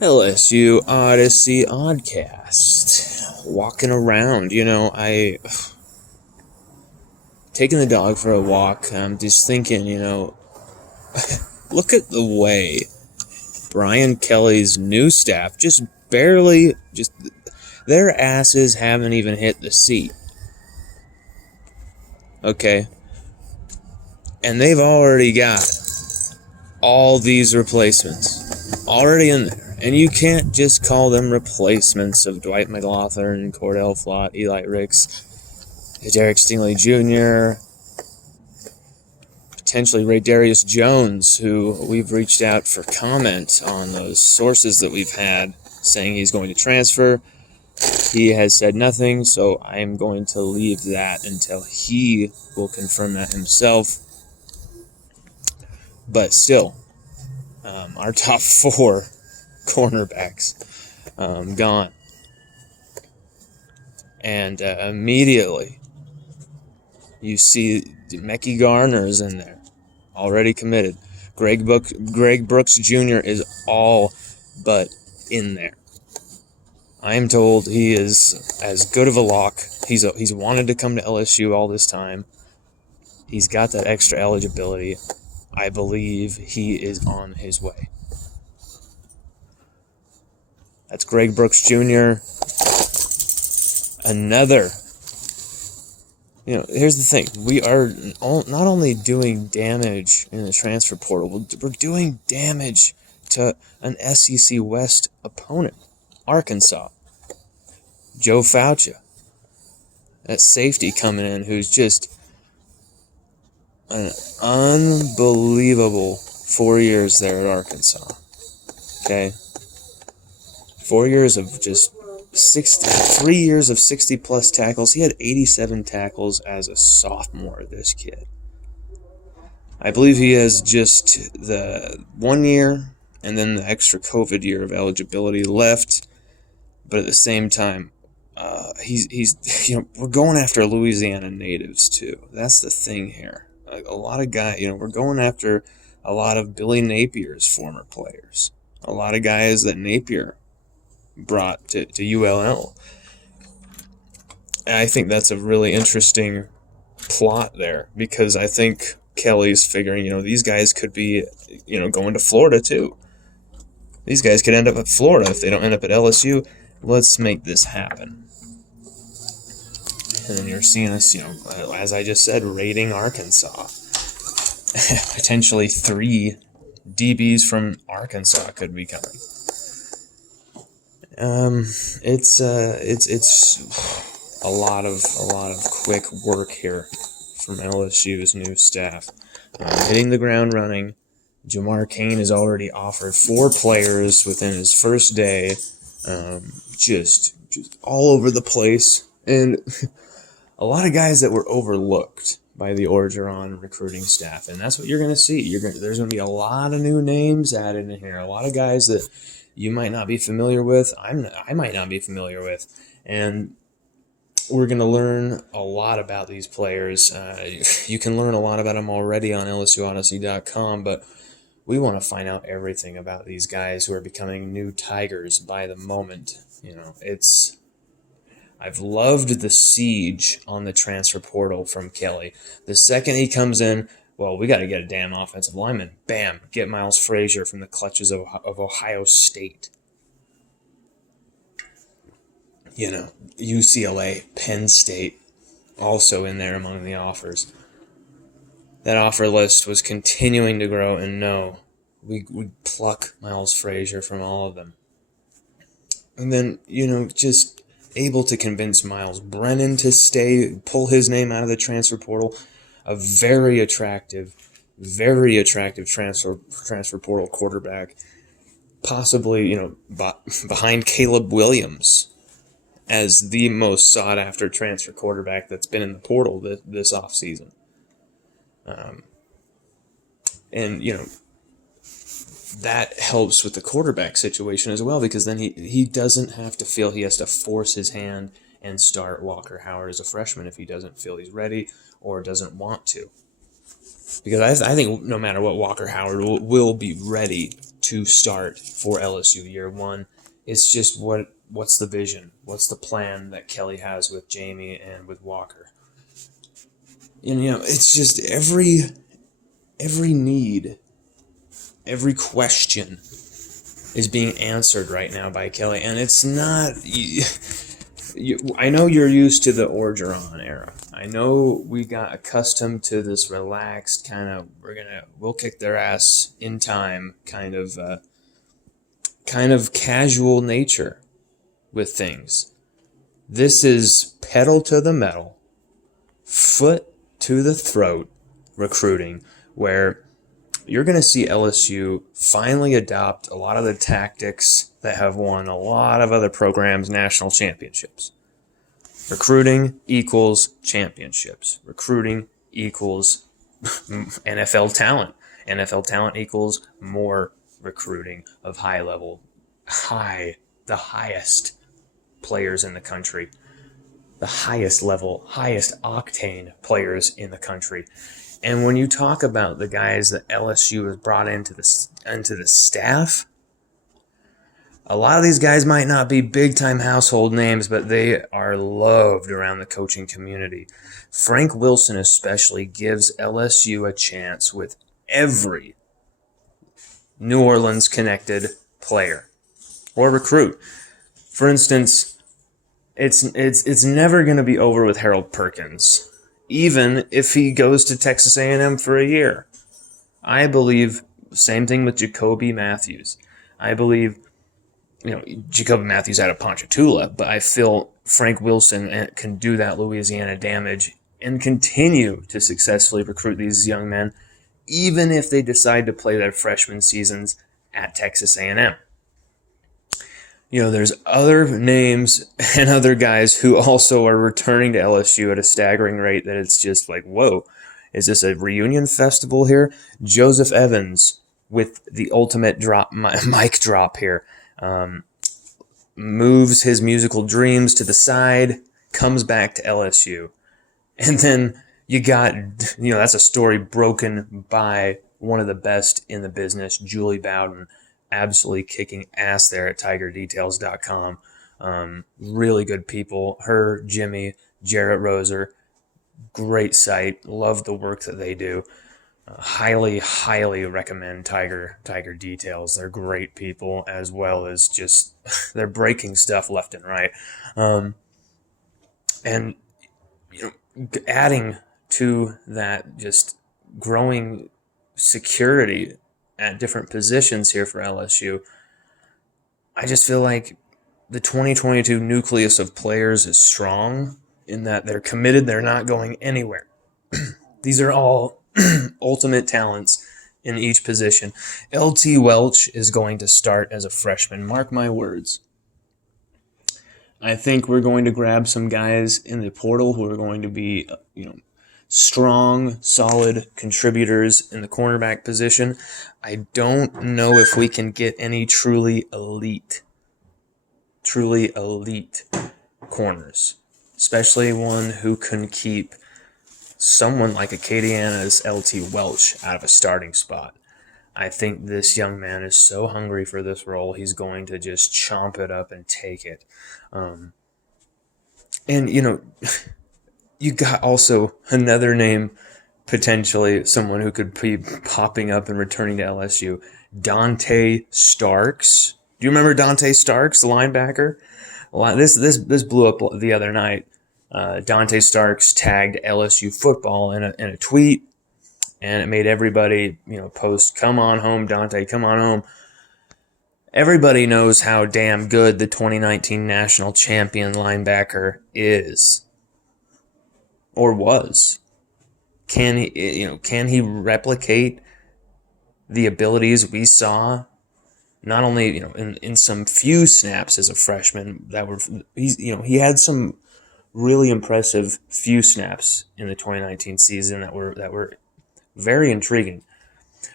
LSU Odyssey Oddcast. Walking around, taking the dog for a walk. I'm just thinking, look at the way Brian Kelly's new staff just their asses haven't even hit the seat. Okay. And they've already got all these replacements already in there. And you can't just call them replacements of Dwight McLaughlin, Cordell Flott, Eli Ricks, Derek Stingley Jr., potentially Ray Darius Jones, who we've reached out for comment on those sources that we've had saying he's going to transfer. He has said nothing, so I am going to leave that until he will confirm that himself. But still, our top four cornerbacks gone. And immediately, you see Mecky Garner's in there, already committed. Greg Brooks Jr. is all but in there. I am told he is as good of a lock. He's wanted to come to LSU all this time. He's got that extra eligibility. I believe he is on his way. That's Greg Brooks Jr. Another. Here's the thing. We are not only doing damage in the transfer portal, we're doing damage to an SEC West opponent, Arkansas. Joe Fauci, that safety coming in, who's just an unbelievable 4 years there at Arkansas. Okay? 4 years of just 3 years of 60-plus tackles. He had 87 tackles as a sophomore, this kid. I believe he has just the 1 year and then the extra COVID year of eligibility left. But at the same time, we're going after Louisiana natives, too. That's the thing here. A lot of guys, we're going after a lot of Billy Napier's former players. A lot of guys that Napier brought to ULL. And I think that's a really interesting plot there, because I think Kelly's figuring, these guys could be, going to Florida too. These guys could end up at Florida if they don't end up at LSU. Let's make this happen. And then you're seeing us, as I just said, raiding Arkansas. Potentially 3 DBs from Arkansas could be coming. It's a lot of quick work here from LSU's new staff. Hitting the ground running. Jamar Cain has already offered 4 players within his first day. Just all over the place, and a lot of guys that were overlooked by the Orgeron recruiting staff, and that's what you're going to see. There's going to be a lot of new names added in here, a lot of guys that you might not be familiar with. I might not be familiar with, and we're going to learn a lot about these players. You can learn a lot about them already on LSUODYSSEY.com, but we want to find out everything about these guys who are becoming new Tigers by the moment. I've loved the siege on the transfer portal from Kelly. The second he comes in, well, we got to get a damn offensive lineman. Bam, get Miles Frazier from the clutches of Ohio State. UCLA, Penn State, also in there among the offers. That offer list was continuing to grow, and no, we pluck Miles Frazier from all of them. And then, just able to convince Miles Brennan to stay, pull his name out of the transfer portal. A very attractive transfer portal quarterback. Possibly, behind Caleb Williams as the most sought-after transfer quarterback that's been in the portal this offseason. And that helps with the quarterback situation as well, because then he doesn't have to feel he has to force his hand and start Walker Howard as a freshman if he doesn't feel he's ready or doesn't want to. Because I think no matter what, Walker Howard will be ready to start for LSU year one. It's just what's the vision? What's the plan that Kelly has with Jamie and with Walker? And, it's just every need, every question is being answered right now by Kelly. And it's not... I know you're used to the Orgeron era. I know we got accustomed to this relaxed kind of, we'll kick their ass in time kind of casual nature with things. This is pedal to the metal, foot to the throat recruiting, where you're going to see LSU finally adopt a lot of the tactics that have won a lot of other programs national championships. Recruiting equals championships. Recruiting equals NFL talent. NFL talent equals more recruiting of the highest players in the country, the highest level, highest octane players in the country. And when you talk about the guys that LSU has brought into the staff, a lot of these guys might not be big-time household names, but they are loved around the coaching community. Frank Wilson especially gives LSU a chance with every New Orleans-connected player or recruit. For instance, it's never going to be over with Harold Perkins, even if he goes to Texas A&M for a year. I believe, same thing with Jacoby Matthews. I believe, Jacoby Matthews out of Ponchatoula, but I feel Frank Wilson can do that Louisiana damage and continue to successfully recruit these young men, even if they decide to play their freshman seasons at Texas A&M. There's other names and other guys who also are returning to LSU at a staggering rate that it's just like, whoa, is this a reunion festival here? Joseph Evans with the ultimate mic drop here. Moves his musical dreams to the side, comes back to LSU. And then you got, that's a story broken by one of the best in the business, Julie Bowden, absolutely kicking ass there at TigerDetails.com. Really good people. Her, Jimmy, Jarrett Roser, great site. Love the work that they do. Highly recommend Tiger Details. They're great people, as well as just they're breaking stuff left and right. And adding to that, just growing security at different positions here for LSU. I just feel like the 2022 nucleus of players is strong in that they're committed. They're not going anywhere. These are all ultimate talents in each position. LT Welch is going to start as a freshman. Mark my words. I think we're going to grab some guys in the portal who are going to be, strong, solid contributors in the cornerback position. I don't know if we can get any truly elite corners, especially one who can keep someone like Acadiana's LT Welch out of a starting spot. I think this young man is so hungry for this role, he's going to just chomp it up and take it. You got also another name, potentially someone who could be popping up and returning to LSU, Dante Starks. Do you remember Dante Starks, the linebacker? Well, this blew up the other night. Dante Starks tagged LSU football in a tweet, and it made everybody post, "Come on home, Dante, come on home." Everybody knows how damn good the 2019 national champion linebacker is. Or was. Can he replicate the abilities we saw? Not only in some few snaps as a freshman he had some really impressive few snaps in the 2019 season that were very intriguing.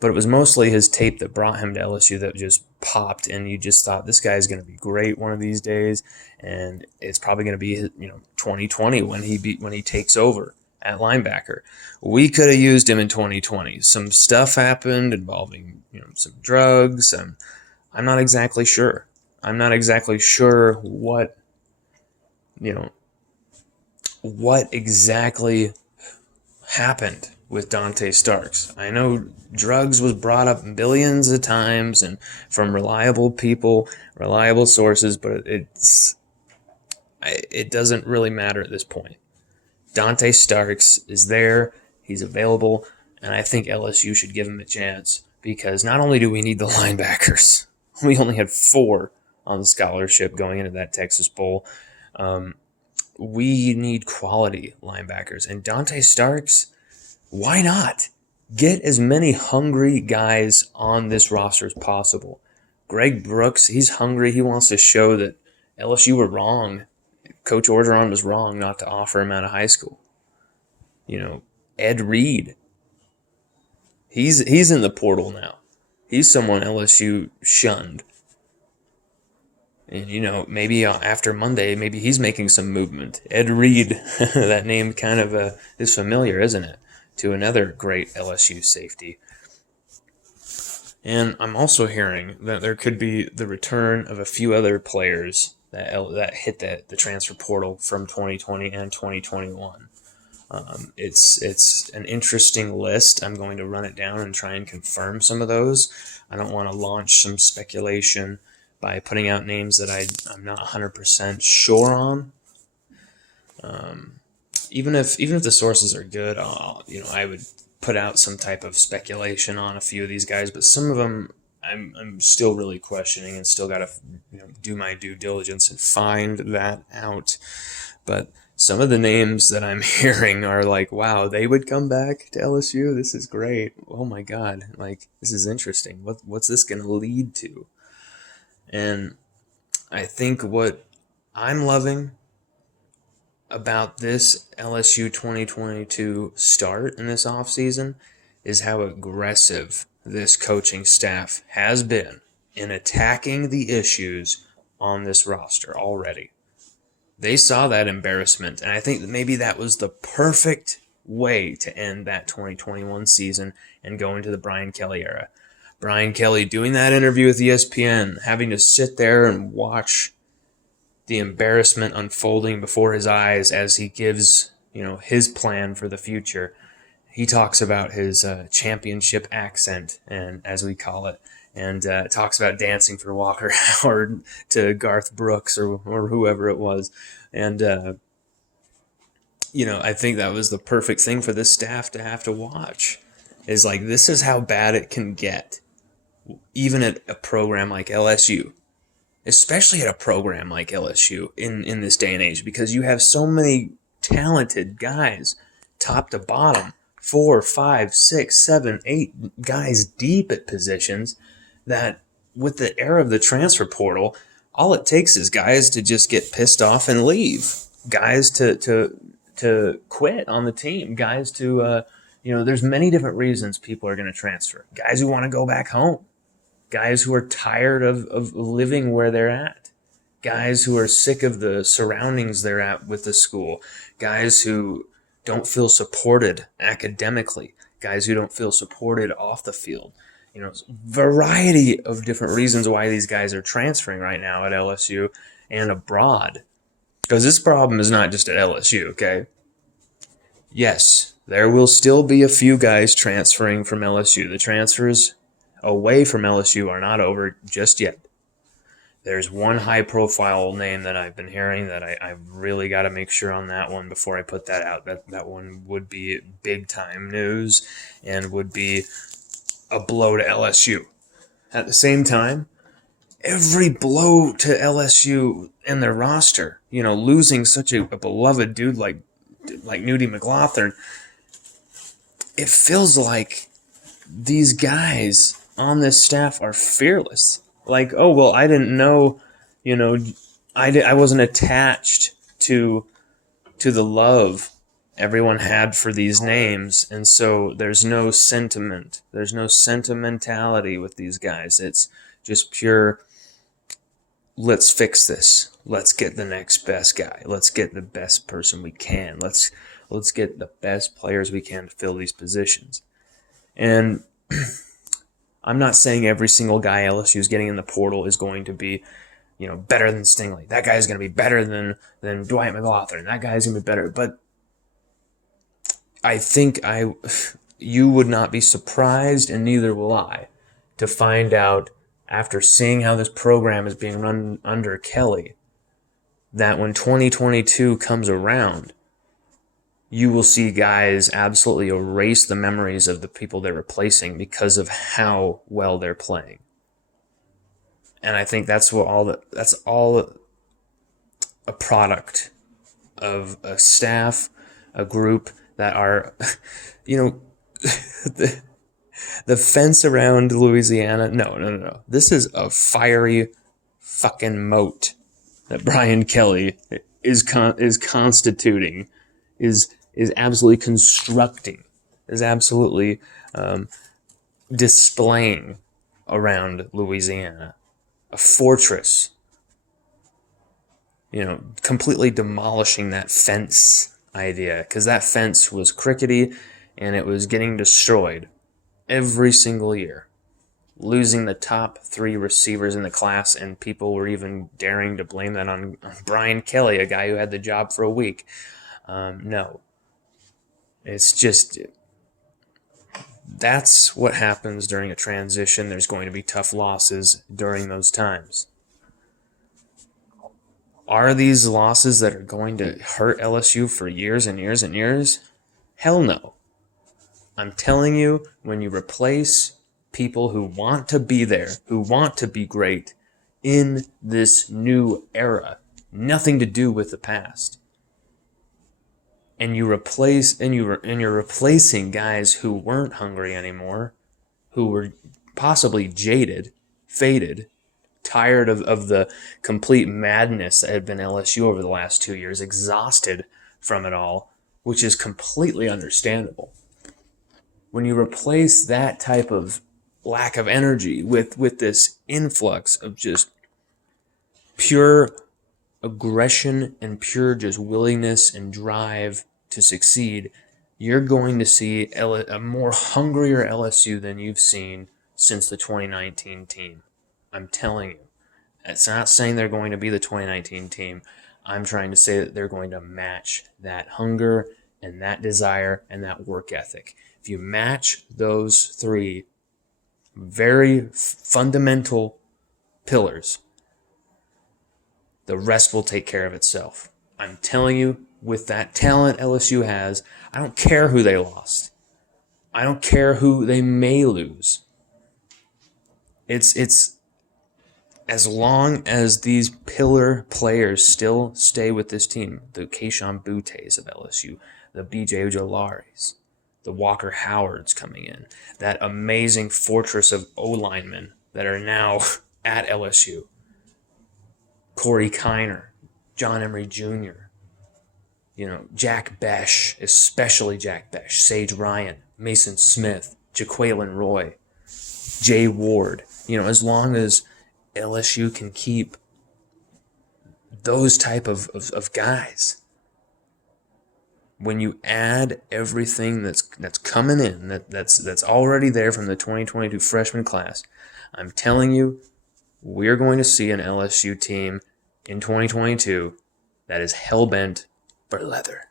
But it was mostly his tape that brought him to LSU that just popped, and you just thought this guy's going to be great one of these days, and it's probably going to be 2020 when he takes over at linebacker. We could have used him in 2020. Some stuff happened involving, some drugs. I'm not exactly sure. I'm not exactly sure what exactly happened with Dante Starks. I know drugs was brought up billions of times and from reliable people, reliable sources, but it doesn't really matter at this point. Dante Starks is there, he's available, and I think LSU should give him a chance because not only do we need the linebackers, we only had 4 on the scholarship going into that Texas Bowl. We need quality linebackers, and Dante Starks, why not? Get as many hungry guys on this roster as possible. Greg Brooks, he's hungry. He wants to show that LSU were wrong. Coach Orgeron was wrong not to offer him out of high school. Ed Reed, he's in the portal now. He's someone LSU shunned. And, maybe after Monday, maybe he's making some movement. Ed Reed, that name kind of is familiar, isn't it? To another great LSU safety. And I'm also hearing that there could be the return of a few other players that hit the transfer portal from 2020 and 2021. It's an interesting list. I'm going to run it down and try and confirm some of those. I don't want to launch some speculation by putting out names that I'm not 100% sure on. Even if the sources are good, I would put out some type of speculation on a few of these guys, but some of them I'm still really questioning and still got to do my due diligence and find that out. But some of the names that I'm hearing are like, wow, they would come back to LSU. This is great. Oh my God, this is interesting. What's this going to lead to? And I think what I'm loving about this LSU 2022 start in this offseason is how aggressive this coaching staff has been in attacking the issues on this roster already. They saw that embarrassment, and I think that maybe that was the perfect way to end that 2021 season and go into the Brian Kelly era. Brian Kelly doing that interview with ESPN, having to sit there and watch the embarrassment unfolding before his eyes as he gives, his plan for the future. He talks about his championship accent, and as we call it, and talks about dancing for Walker Howard to Garth Brooks or whoever it was. And, I think that was the perfect thing for this staff to have to watch. Is this is how bad it can get, even at a program like LSU. Especially at a program like LSU in this day and age, because you have so many talented guys, top to bottom, 4, 5, 6, 7, 8 guys deep at positions, that with the era of the transfer portal, all it takes is guys to just get pissed off and leave, guys to quit on the team, guys to, there's many different reasons people are going to transfer. Guys who want to go back home. Guys who are tired of living where they're at. Guys who are sick of the surroundings they're at with the school. Guys who don't feel supported academically. Guys who don't feel supported off the field. Variety of different reasons why these guys are transferring right now at LSU and abroad. Because this problem is not just at LSU, okay? Yes, there will still be a few guys transferring from LSU. The transfers away from LSU are not over just yet. There's one high-profile name that I've been hearing that I've really got to make sure on that one before I put that out. That one would be big-time news and would be a blow to LSU. At the same time, every blow to LSU and their roster, losing such a beloved dude like Nudie McLaughlin, it feels like these guys on this staff are fearless. Oh, well, I didn't know, I wasn't attached to the love everyone had for these names, and so there's no sentiment. There's no sentimentality with these guys. It's just pure, let's fix this. Let's get the next best guy. Let's get the best person we can. Let's get the best players we can to fill these positions. And I'm not saying every single guy LSU is getting in the portal is going to be, better than Stingley. That guy's going to be better than Dwight McLaughlin. That guy's going to be better. But I think you would not be surprised, and neither will I, to find out after seeing how this program is being run under Kelly, that when 2022 comes around, you will see guys absolutely erase the memories of the people they're replacing because of how well they're playing. And I think that's all a product of a staff, a group that are, the fence around Louisiana. No. This is a fiery fucking moat that Brian Kelly is constituting, is absolutely constructing, is absolutely displaying around Louisiana. A fortress, completely demolishing that fence idea, because that fence was crickety and it was getting destroyed every single year, losing the top 3 receivers in the class, and people were even daring to blame that on Brian Kelly, a guy who had the job for a week. No. It's just, that's what happens during a transition. There's going to be tough losses during those times. Are these losses that are going to hurt LSU for years and years and years? Hell no. I'm telling you, when you replace people who want to be there, who want to be great in this new era, nothing to do with the past, and you're replacing guys who weren't hungry anymore, who were possibly jaded, faded, tired of the complete madness that had been LSU over the last 2 years, exhausted from it all, which is completely understandable. When you replace that type of lack of energy with this influx of just pure aggression and pure just willingness and drive to succeed, you're going to see a more hungrier LSU than you've seen since the 2019 team. I'm telling you. It's not saying they're going to be the 2019 team. I'm trying to say that they're going to match that hunger and that desire and that work ethic. If you match those 3 very fundamental pillars, the rest will take care of itself. I'm telling you, with that talent LSU has, I don't care who they lost. I don't care who they may lose. It's as long as these pillar players still stay with this team, the Kayshon Bouttes of LSU, the BJ Ojolaris, the Walker Howards coming in, that amazing fortress of O-linemen that are now at LSU, Corey Kiner, John Emery Jr., Jack Besh, especially Jack Besh, Sage Ryan, Mason Smith, Jaquelin Roy, Jay Ward. As long as LSU can keep those type of guys, when you add everything that's coming in, that's already there from the 2022 freshman class, I'm telling you, we're going to see an LSU team in 2022 that is hell-bent for leather.